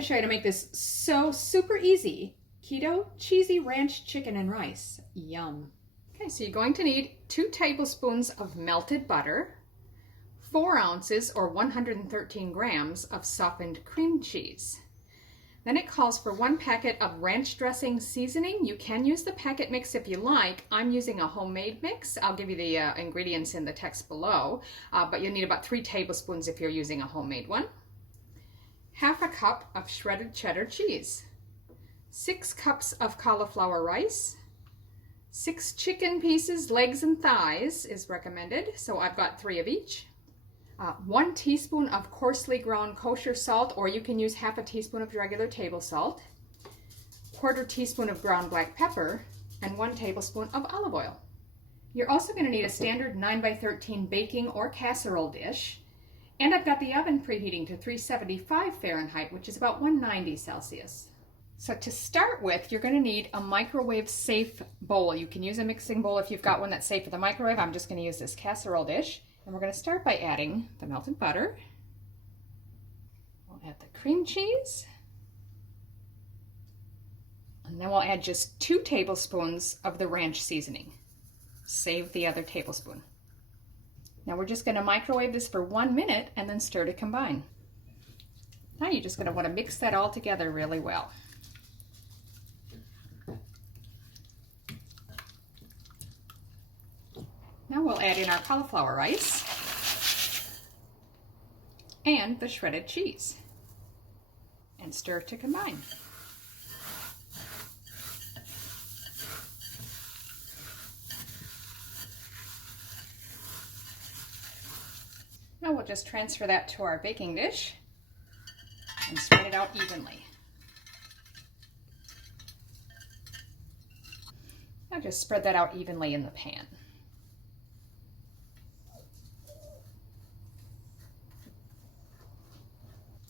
going to show you how to make this so super easy. Keto cheesy ranch chicken and rice. Yum. Okay, so you're going to need 2 tablespoons of melted butter, 4 ounces or 113 grams of softened cream cheese. Then it calls for 1 packet of ranch dressing seasoning. You can use the packet mix if you like. I'm using a homemade mix. I'll give you the ingredients in the text below, but you'll need about 3 tablespoons if you're using a homemade one. 1/2 cup of shredded cheddar cheese, 6 cups of cauliflower rice, 6 chicken pieces, legs and thighs is recommended, so I've got 3 of each. 1 teaspoon of coarsely ground kosher salt, or you can use 1/2 teaspoon of regular table salt, 1/4 teaspoon of ground black pepper, and 1 tablespoon of olive oil. You're also going to need a standard 9x13 baking or casserole dish. And I've got the oven preheating to 375 Fahrenheit, which is about 190 Celsius. So to start with, you're going to need a microwave-safe bowl. You can use a mixing bowl if you've got one that's safe for the microwave. I'm just going to use this casserole dish. And we're going to start by adding the melted butter. We'll add the cream cheese. And then we'll add just 2 tablespoons of the ranch seasoning. Save the other tablespoon. Now we're just going to microwave this for 1 minute and then stir to combine. Now you're just going to want to mix that all together really well. Now we'll add in our cauliflower rice and the shredded cheese and stir to combine. Now we'll just transfer that to our baking dish and spread it out evenly. Now just spread that out evenly in the pan.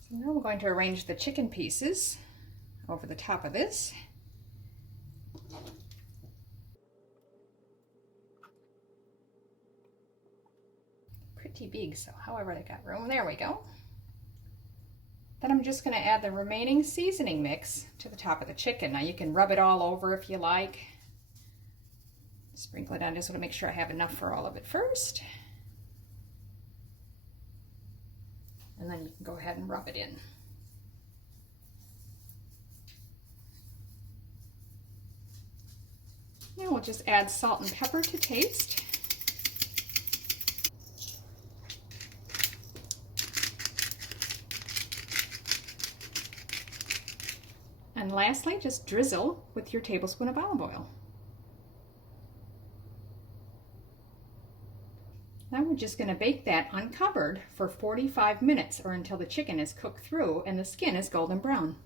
So now we're going to arrange the chicken pieces over the top of this. Pretty big, so however they got room. There we go. Then I'm just going to add the remaining seasoning mix to the top of the chicken. Now you can rub it all over if you like. Sprinkle it on. Just want to make sure I have enough for all of it first. And then you can go ahead and rub it in. Now we'll just add salt and pepper to taste. And lastly, just drizzle with your tablespoon of olive oil. Now we're just going to bake that uncovered for 45 minutes or until the chicken is cooked through and the skin is golden brown.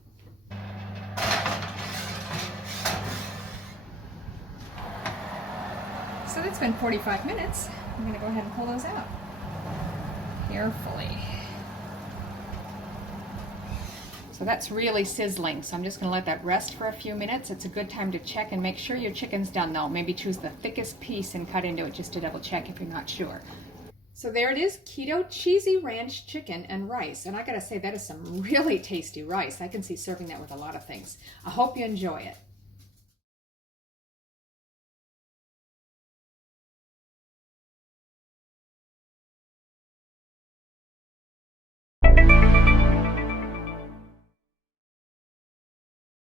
So that's been 45 minutes. I'm going to go ahead and pull those out carefully. So that's really sizzling, so I'm just going to let that rest for a few minutes. It's a good time to check and make sure your chicken's done though. Maybe choose the thickest piece and cut into it just to double check if you're not sure. So there it is, keto cheesy ranch chicken and rice. And I gotta say, that is some really tasty rice. I can see serving that with a lot of things. I hope you enjoy it.